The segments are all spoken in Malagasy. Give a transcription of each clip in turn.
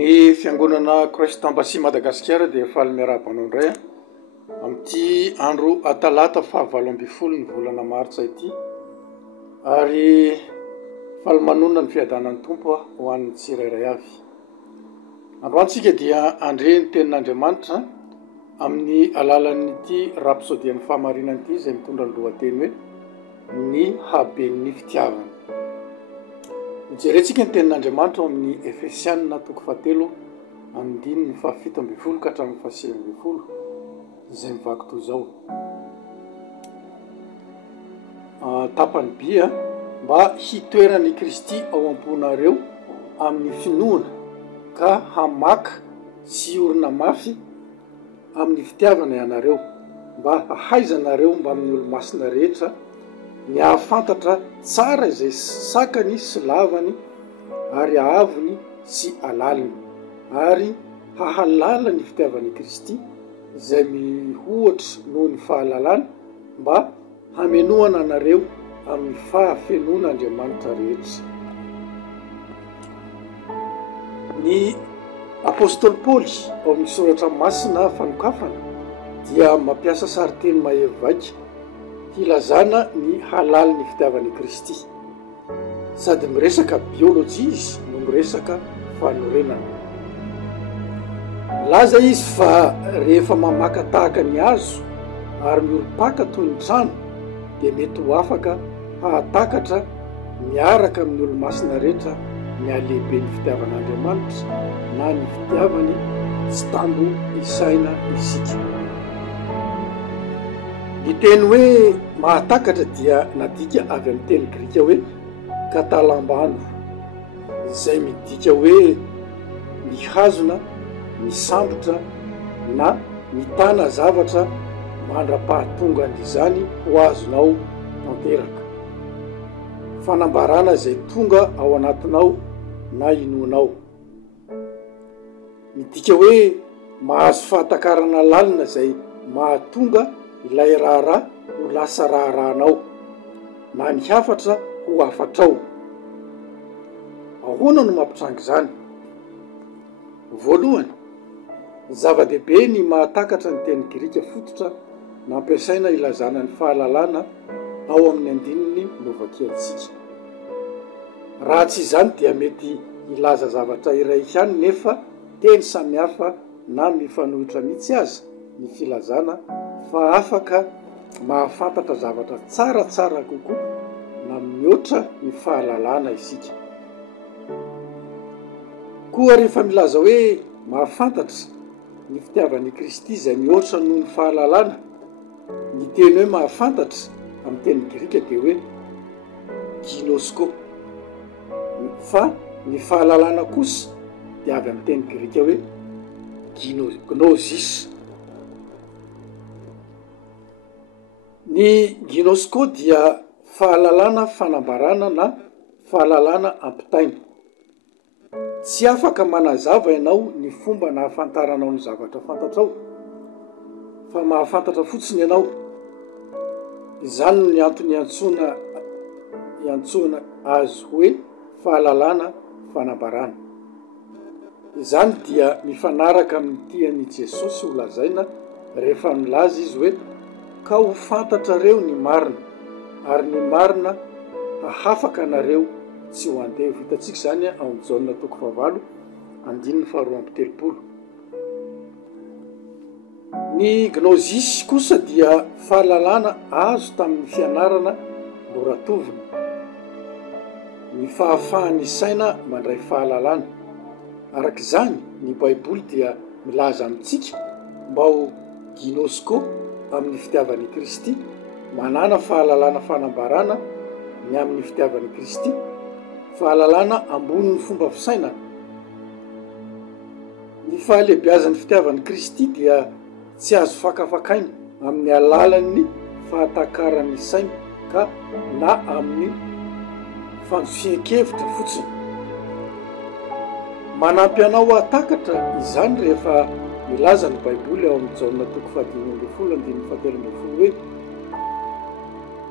Ny fiangonana Christ Embassy Madagasikara dia faly miarabanao indray amin'ity andro atalata 7 ny volana martsa ity, ary faly manonona ny fiadanan'ny tompo ho an'ny tsirairay avy. Androantsika dia andre ny tenin'Andriamanitra amin'ny alalan'ity rapsodian'ny fahamarinana ity izay mitondra ny lohateny hoe ny haben'ny fitiavana. Mijerentsika ny tenin'Andriamanitra amin'ny Efesianina 4:7 andininy 17 ka hatramin'ny 19 izay mivaky toy izao: tapany bia mba hitoeran'i Kristy ao am-ponareo amin'ny finoana ka hamaka sy orina mafy amin'ny fitiavana ianareo, mba hahaizanareo mba amin'ny olo-masina rehetra ny ahafantatra tsara izay sakany sy lavany ary ahavony sy alaliny, ary hahalala ny fitiavan'i Kristy izay mihoatra noho ny fahalalany, mba hamenoana anareo amin'ny fahafenon'Andriamanitra rehetra. Ny apôstôly Paoly ao amin'ny soratra masina fanokafana dia mampiasa sariteny maheno vaika hilazana ny halali ny fitiavan'i Kristy, sady miresaka biôlôjia izy no miresaka fanorenana. Laza izy fa rehefa mamaka tahaka ny hazo ary miolo-paka toy ny trano dia mety ho afaka hahatakatra miaraka amin'ny olo-masina rehetra ny alehibe ny fitiavan'Andriamanitra na ny fitiavany tsy tambo isaina isika. Ny teny hoe mahatakatra dia nadika avy amin'ny teny grika hoe katalambano, izay midika hoe mihazona, misambotra na mitana zavatra mandra-pahatongany ho azonao tanteraka, fanambarana izay tonga ao anatinao na inonao. Midika hoe mahazo fahatakarana lalina izay mahatonga ilay raharaha ho lasa raharahanao na ny hafatra ho hafatrao. Ahoana no mampitranga izany? Voalohany, zava-dehibe ny mahatakatra ny teny grika fototra nampiasaina ilazana ny fahalalana ao amin'ny andininy novakiantsika. Raha tsy izany dia mety ilaza zavatra iray ihany nefa teny samihafa na mifanohitra mihitsy aza ny filazana fa afaka mahafantatra zavatra tsaratsara kokoa na mihoatra ny fahalalana isika. Koa rehefa milaza hoe mahafantatra ny fitiavan'i Kristy izay mihoatra noho ny fahalalana, ny teny hoe mahafantatra amin'ny teny grika dia hoe ginosko, fa ny fahalalana kosa dia avy amin'ny teny grika hoe gnosis. Ny ginosko dia fahalalana fanambarana na fahalalana ampitaina. Tsy afaka manazava ianao ny fomba na hafantaranao ny zavatra fantatrao, fa mahafantatra fotsiny ianao. Izany ny antony iantsoana azy hoe fahalalana fanambarana. Izany dia mifanaraka amin'ny tian'i Jesosy ho lazaina rehefa milaza izy hoe ka ho fantatrareo ny marina, ary ny marina hahafaka anareo tsy ho andeha. Vitantsika izany ao amin'ny Jaona 4:2-3. Ny gnozis kosa dia fahalalana azo tamin'ny fianarana loratovina, ny fahafahan'ny saina mandray fahalalana. Arak'izany ny Baiboly dia milaza amintsika mba ho ginosko amin'ny fitiavan'i Kristy, manana fahalalana fanambarana ny amin'ny fitiavan'i Kristy, fahalalana ambonin'ny fomba fisainana. Ny fahalebiazan'ny fitiavan'i Kristy dia tsy azo fakafakaina amin'ny alalan'ny fahatakarany saina ka na amin'ny fandrofian-kevitra fotsiny. Manampy anao hatakatra izany rehefa milaza ny Baiboly ao amin'ny Jaona 5:17 hoe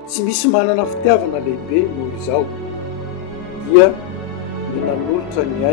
tsy misy manana fitiavana lehibe noho izao, dia ny nanolotra ny